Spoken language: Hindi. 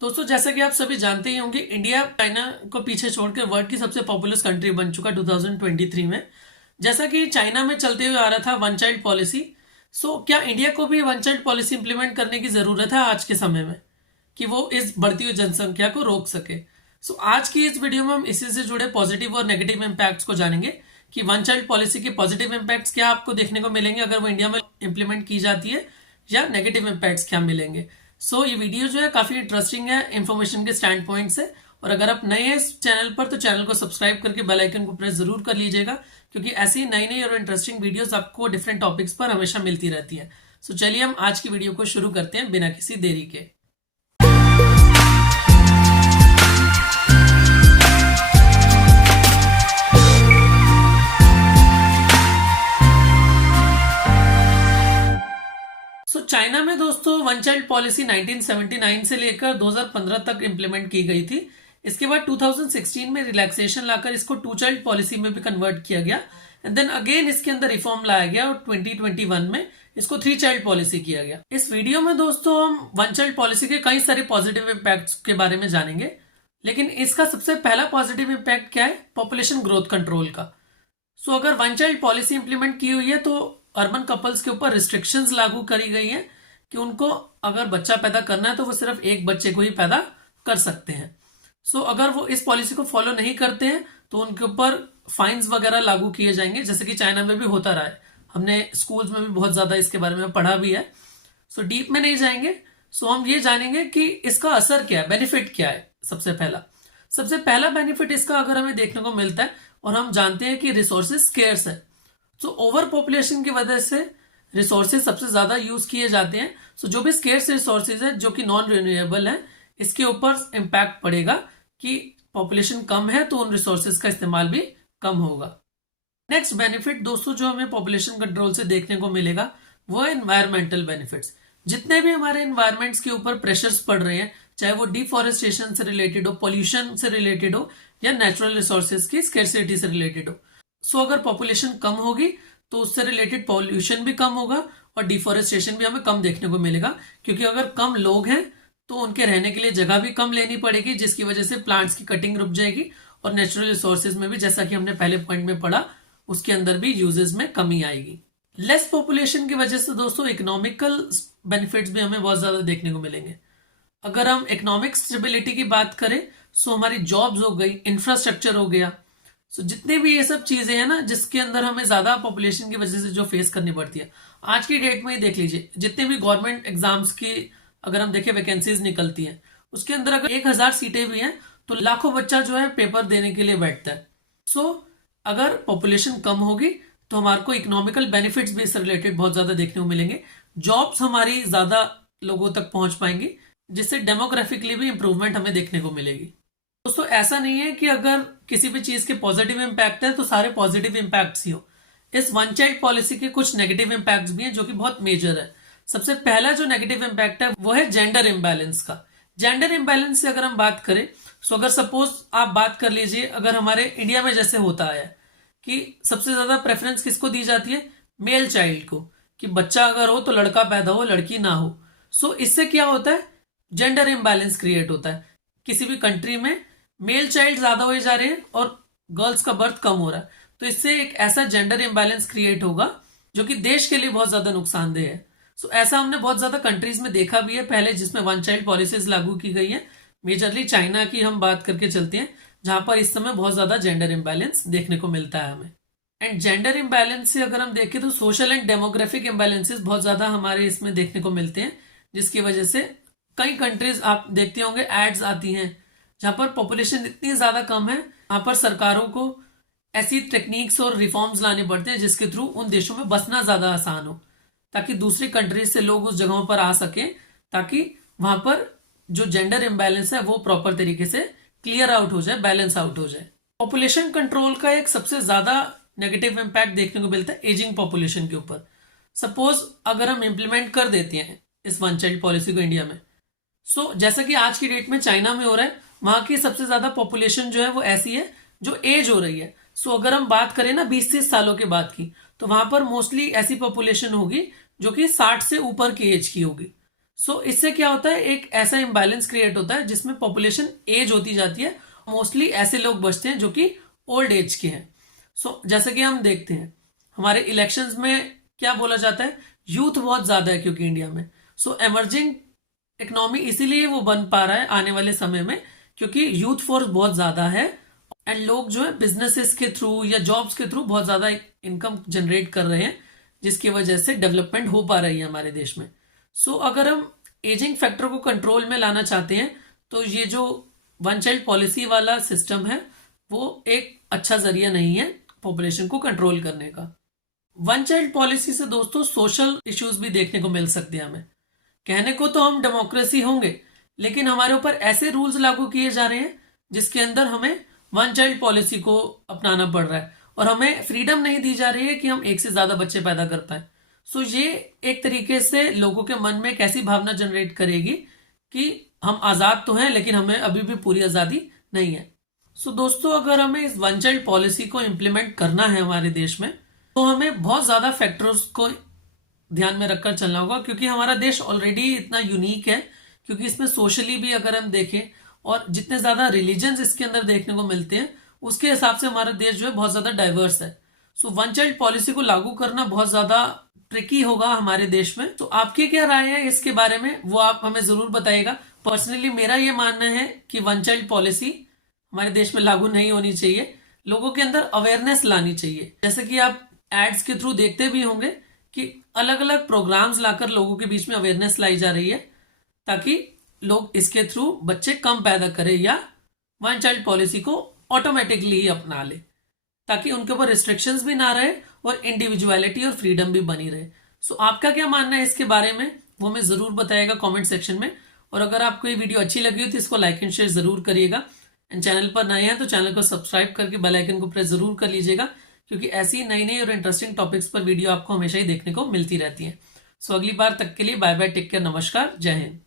दोस्तों, जैसा कि आप सभी जानते ही होंगे, इंडिया चाइना को पीछे छोड़कर वर्ल्ड की सबसे पॉपुलस कंट्री बन चुका 2023 में। जैसा कि चाइना में चलते हुए आ रहा था वन चाइल्ड पॉलिसी। सो क्या इंडिया को भी वन चाइल्ड पॉलिसी इंप्लीमेंट करने की जरूरत है आज के समय में, कि वो इस बढ़ती हुई जनसंख्या को रोक सके। सो आज की इस वीडियो में हम इसी से जुड़े पॉजिटिव और नेगेटिव इम्पैक्ट्स को जानेंगे कि वन चाइल्ड पॉलिसी के पॉजिटिव इम्पैक्ट्स क्या आपको देखने को मिलेंगे अगर वो इंडिया में इंप्लीमेंट की जाती है, या नेगेटिव इम्पैक्ट्स क्या मिलेंगे। ये वीडियो जो है काफी इंटरेस्टिंग है इन्फॉर्मेशन के स्टैंड पॉइंट से। और अगर आप नए हैं इस चैनल पर तो चैनल को सब्सक्राइब करके बेल आइकन को प्रेस जरूर कर लीजिएगा, क्योंकि ऐसी नई नई और इंटरेस्टिंग वीडियोस आपको डिफरेंट टॉपिक्स पर हमेशा मिलती रहती है। चलिए हम आज की वीडियो को शुरू करते हैं बिना किसी देरी के। चाइना में दोस्तों वन चाइल्ड पॉलिसी 1979 से लेकर 2015 तक इंप्लीमेंट की गई थी। इसके बाद 2016 में रिलैक्सेशन लाकर इसको टू चाइल्ड पॉलिसी में भी कन्वर्ट किया गया, एंड देन अगेन इसके अंदर रिफॉर्म लाया गया और 2021 में इसको थ्री चाइल्ड पॉलिसी किया गया। इस वीडियो में दोस्तों हम वन चाइल्ड पॉलिसी के कई सारे पॉजिटिव इम्पैक्ट्स के बारे में जानेंगे, लेकिन इसका सबसे पहला पॉजिटिव इम्पैक्ट क्या है? पॉपुलेशन ग्रोथ कंट्रोल का। अगर वन चाइल्ड पॉलिसी इंप्लीमेंट की हुई है तो अर्बन कपल्स के ऊपर रिस्ट्रिक्शंस लागू करी गई हैं कि उनको अगर बच्चा पैदा करना है तो वो सिर्फ एक बच्चे को ही पैदा कर सकते हैं। अगर वो इस पॉलिसी को फॉलो नहीं करते हैं तो उनके ऊपर फाइन्स वगैरह लागू किए जाएंगे, जैसे कि चाइना में भी होता रहा है। हमने स्कूल्स में भी बहुत ज्यादा इसके बारे में पढ़ा भी है। डीप में नहीं जाएंगे। हम ये जानेंगे कि इसका असर क्या है, बेनिफिट क्या है। सबसे पहला बेनिफिट इसका अगर हमें देखने को मिलता है, और हम जानते हैं कि रिसोर्सेज स्केर्स है, ओवर पॉपुलेशन की वजह से रिसोर्सेज सबसे ज्यादा यूज किए जाते हैं। जो भी स्केर्स रिसोर्सेज है जो कि नॉन रिन्यूएबल है, इसके ऊपर इम्पैक्ट पड़ेगा कि पॉपुलेशन कम है तो उन रिसोर्सेज का इस्तेमाल भी कम होगा। नेक्स्ट बेनिफिट दोस्तों जो हमें पॉपुलेशन कंट्रोल से देखने को मिलेगा वो है एनवायरमेंटल बेनिफिट्स। जितने भी हमारे एनवायरमेंट्स के ऊपर प्रेशर्स पड़ रहे हैं, चाहे वो डिफॉरेस्टेशन से रिलेटेड हो, पोल्यूशन से रिलेटेड हो, या नेचुरल रिसोर्सेज की स्केर्सिटी से रिलेटेड हो, अगर पॉपुलेशन कम होगी तो उससे रिलेटेड पॉल्यूशन भी कम होगा और डिफॉरेस्टेशन भी हमें कम देखने को मिलेगा, क्योंकि अगर कम लोग हैं तो उनके रहने के लिए जगह भी कम लेनी पड़ेगी, जिसकी वजह से प्लांट्स की कटिंग रुक जाएगी और नेचुरल रिसोर्सेज में भी, जैसा कि हमने पहले पॉइंट में पढ़ा, उसके अंदर भी यूजेस में कमी आएगी। लेस पॉपुलेशन की वजह से दोस्तों इकोनॉमिकल बेनिफिट्स भी हमें बहुत ज्यादा देखने को मिलेंगे। अगर हम इकोनॉमिक स्टेबिलिटी की बात करें, हमारी जॉब्स हो गई, इंफ्रास्ट्रक्चर हो गया, जितने भी ये सब चीजें हैं ना जिसके अंदर हमें ज्यादा पॉपुलेशन की वजह से जो फेस करनी पड़ती है, आज की डेट में ही देख लीजिए, जितने भी गवर्नमेंट एग्जाम्स की अगर हम देखें वैकेंसीज निकलती हैं, उसके अंदर अगर 1000 सीटें भी हैं तो लाखों बच्चा जो है पेपर देने के लिए बैठता है। अगर पॉपुलेशन कम होगी तो हमारे को इकोनॉमिकल बेनिफिट्स भी इससे रिलेटेड बहुत ज्यादा देखने को मिलेंगे। जॉब्स हमारी ज्यादा लोगों तक पहुंच पाएंगी, जिससे डेमोग्राफिकली भी इंप्रूवमेंट हमें देखने को मिलेगी। दोस्तों ऐसा नहीं है कि अगर किसी भी चीज के पॉजिटिव इंपैक्ट है तो सारे पॉजिटिव इंपैक्ट्स ही हो। इस वन चाइल्ड पॉलिसी के कुछ नेगेटिव इंपैक्ट्स भी हैं जो कि बहुत मेजर है। सबसे पहला जो नेगेटिव इंपैक्ट है वो है जेंडर इम्बैलेंस का। जेंडर इम्बैलेंस से अगर हम बात करें, अगर सपोज आप बात कर लीजिए, अगर हमारे इंडिया में जैसे होता है कि सबसे ज्यादा प्रेफरेंस किसको दी जाती है? मेल चाइल्ड को, कि बच्चा अगर हो तो लड़का पैदा हो, लड़की ना हो। इससे क्या होता है? जेंडर इम्बैलेंस क्रिएट होता है। किसी भी कंट्री में मेल चाइल्ड ज्यादा हो जा रहे हैं और गर्ल्स का बर्थ कम हो रहा है, तो इससे एक ऐसा जेंडर इम्बैलेंस क्रिएट होगा जो कि देश के लिए बहुत ज्यादा नुकसानदेह है। ऐसा हमने बहुत ज्यादा कंट्रीज में देखा भी है पहले, जिसमें वन चाइल्ड पॉलिसीज लागू की गई है। मेजरली चाइना की हम बात करके चलते हैं, जहां पर इस समय बहुत ज्यादा जेंडर इम्बैलेंस देखने को मिलता है हमें। एंड जेंडर इम्बैलेंस से अगर हम देखें तो सोशल एंड डेमोग्राफिक इम्बैलेंसेस बहुत ज्यादा हमारे इसमें देखने को मिलते हैं, जिसकी वजह से कई कंट्रीज आप देखते होंगे एड्स आती हैं जहां पर पॉपुलेशन इतनी ज्यादा कम है, वहां पर सरकारों को ऐसी टेक्निक्स और रिफॉर्म्स लाने पड़ते हैं जिसके थ्रू उन देशों में बसना ज्यादा आसान हो, ताकि दूसरी कंट्रीज से लोग उस जगहों पर आ सके, ताकि वहां पर जो जेंडर इम्बैलेंस है वो प्रॉपर तरीके से क्लियर आउट हो जाए, बैलेंस आउट हो जाए। पॉपुलेशन कंट्रोल का एक सबसे ज्यादा नेगेटिव इम्पैक्ट देखने को मिलता है एजिंग पॉपुलेशन के ऊपर। सपोज अगर हम इंप्लीमेंट कर देते हैं इस वन चाइल्ड पॉलिसी को इंडिया में, जैसा कि आज की डेट में चाइना में हो रहा है, वहां की सबसे ज्यादा पॉपुलेशन जो है वो ऐसी है जो एज हो रही है। अगर हम बात करें ना 20 सालों के बाद की, तो वहां पर मोस्टली ऐसी पॉपुलेशन होगी जो कि 60 से ऊपर की एज की होगी। सो इससे क्या होता है, एक ऐसा इम्बैलेंस क्रिएट होता है जिसमें पॉपुलेशन एज होती जाती है, मोस्टली ऐसे लोग बचते हैं जो कि ओल्ड एज के हैं। सो जैसे कि हम देखते हैं हमारे इलेक्शंस में क्या बोला जाता है, यूथ बहुत ज्यादा है क्योंकि इंडिया में। सो इमर्जिंग इकोनॉमी इसीलिए वो बन पा रहा है आने वाले समय में, क्योंकि यूथ फोर्स बहुत ज्यादा है एंड लोग जो है बिजनेसेस के थ्रू या जॉब्स के थ्रू बहुत ज्यादा इनकम जनरेट कर रहे हैं, जिसकी वजह से डेवलपमेंट हो पा रही है हमारे देश में। सो अगर हम एजिंग फैक्टर को कंट्रोल में लाना चाहते हैं तो ये जो वन चाइल्ड पॉलिसी वाला सिस्टम है वो एक अच्छा जरिया नहीं है पॉपुलेशन को कंट्रोल करने का। वन चाइल्ड पॉलिसी से दोस्तों सोशल इश्यूज भी देखने को मिल सकते हैं हमें। कहने को तो हम डेमोक्रेसी होंगे, लेकिन हमारे ऊपर ऐसे रूल्स लागू किए जा रहे हैं जिसके अंदर हमें वन चाइल्ड पॉलिसी को अपनाना पड़ रहा है और हमें फ्रीडम नहीं दी जा रही है कि हम एक से ज्यादा बच्चे पैदा कर पाए। सो ये एक तरीके से लोगों के मन में एक ऐसी भावना जनरेट करेगी कि हम आजाद तो हैं लेकिन हमें अभी भी पूरी आजादी नहीं है। सो दोस्तों अगर हमें इस वन चाइल्ड पॉलिसी को इम्प्लीमेंट करना है हमारे देश में, तो हमें बहुत ज्यादा फैक्टर्स को ध्यान में रखकर चलना होगा, क्योंकि हमारा देश ऑलरेडी इतना यूनिक है, क्योंकि इसमें सोशली भी अगर हम देखें और जितने ज्यादा रिलीजन्स इसके अंदर देखने को मिलते हैं उसके हिसाब से हमारा देश जो है बहुत ज्यादा डाइवर्स है। सो वन चाइल्ड पॉलिसी को लागू करना बहुत ज्यादा ट्रिकी होगा हमारे देश में। तो आपकी क्या राय है इसके बारे में वो आप हमें जरूर बताइएगा। पर्सनली मेरा ये मानना है कि वन चाइल्ड पॉलिसी हमारे देश में लागू नहीं होनी चाहिए, लोगों के अंदर अवेयरनेस लानी चाहिए। जैसे कि आप एड्स के थ्रू देखते भी होंगे कि अलग अलग प्रोग्राम्स लाकर लोगों के बीच में अवेयरनेस लाई जा रही है, ताकि लोग इसके थ्रू बच्चे कम पैदा करें या वन चाइल्ड पॉलिसी को ऑटोमेटिकली ही अपना ले, ताकि उनके ऊपर रिस्ट्रिक्शंस भी ना रहे और इंडिविजुअलिटी और फ्रीडम भी बनी रहे। सो आपका क्या मानना है इसके बारे में वो हमें जरूर बताइएगा कमेंट सेक्शन में। और अगर आपको ये वीडियो अच्छी लगी हो तो इसको लाइक एंड शेयर जरूर करिएगा। एंड चैनल पर नए हैं तो चैनल को सब्सक्राइब करके बेल आइकन को प्रेस जरूर कर लीजिएगा, क्योंकि ऐसी नई नई और इंटरेस्टिंग टॉपिक्स पर वीडियो आपको हमेशा ही देखने को मिलती रहती है। सो अगली बार तक के लिए बाय बाय, टेक केयर, नमस्कार, जय हिंद।